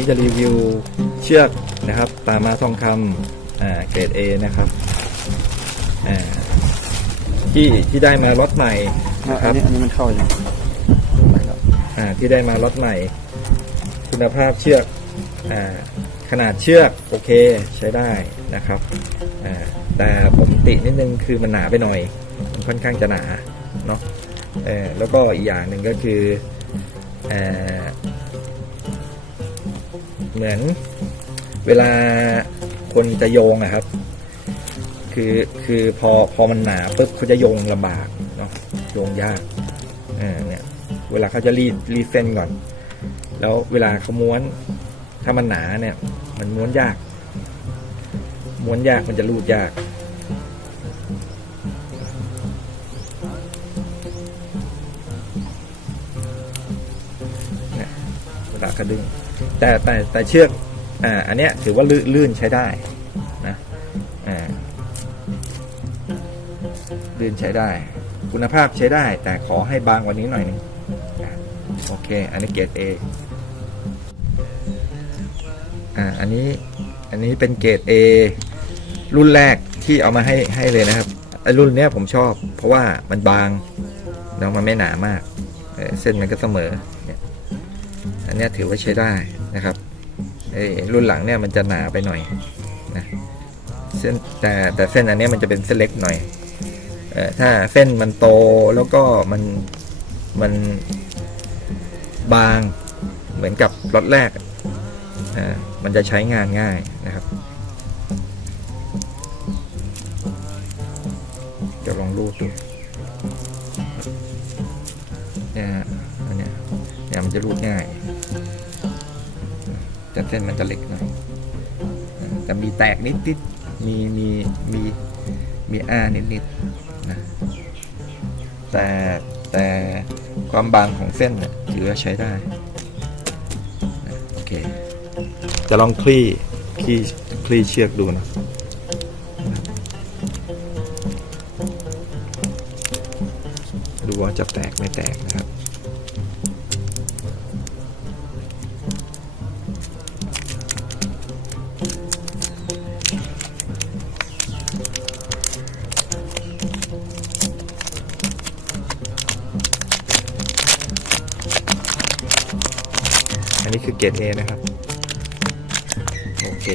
นี้จะรีวิวเชือกนะครับ ตามมาทองคำอ่าเกรด A นะครับอ่าที่ที่ได้มาล็อตใหม่นะคอัรันบนี้อันนี้มันเข้ายังไปแล้วอ่าที่ได้มาล็อตใหม่ คุณภาพเชือกอ่าขนาดเชือกโอเคใช้ได้นะครับอ่าแต่ผมตินิดนึงคือมันหนาไปหน่อยมันค่อนข้างจะหนาเนาะเออแล้วก็อีกอย่างหนึ่งก็คือ เหมือนเวลาคนจะโยงอะครับ คือคือพอพอมันหนาปุ๊บเขาจะโยงลำบากเนาะโยงยากเออเนี่ย เวลาเขาจะรีดรีดเส้นก่อน แล้วเวลาเขาม้วน ถ้ามันหนาเนี่ย มันม้วนยาก ม้วนยากมันจะรูดยากเนี่ยเวลาเขาดึง แต่แต่แต่เชือกอ่าอันเนี้ยถือว่าลื่นใช้ได้นะอ่าลื่นใช้ได้ คุณภาพใช้ได้ แต่ขอให้บางกว่านี้หน่อยนึงโอเค อันนี้เกรด A อ่าอันนี้อันนี้เป็นเกรด A รุ่นแรกที่เอามาให้ให้เลยนะครับไอ้รุ่นเนี้ยผมชอบ เพราะว่ามันบางแล้วมันไม่หนามากเอ่อเส้นมันก็เสมอเนี่ย อันนี้ถือว่าใช้ได้นะครับไอรุ่นหลังเนี่ยมันจะหนาไปหน่อยนะเส้นแต่แต่เส้นอันนี้มันจะเป็นเส้นเล็กหน่อยเออถ้าเส้นมันโตแล้วก็มันมันบางเหมือนกับรถแรกอ่ามันจะใช้งานง่ายนะครับจะลองรูดดูเนี่ยฮะ เนี่ยมันจะรูดง่าย แต่เส้นมันจะเล็กหน่อยแต่มีแตกนิดนิดมีมีมีมีอ้านิดนิดนะแต่แต่ความบางของเส้นเนี่ยถือว่าใช้ได้นะโอเค จะลองคลี่คลี่คลี่เชือกดูนะดูว่าจะแตกไม่แตกนะครับ อันนี้คือเกรด A นะครับ โอเค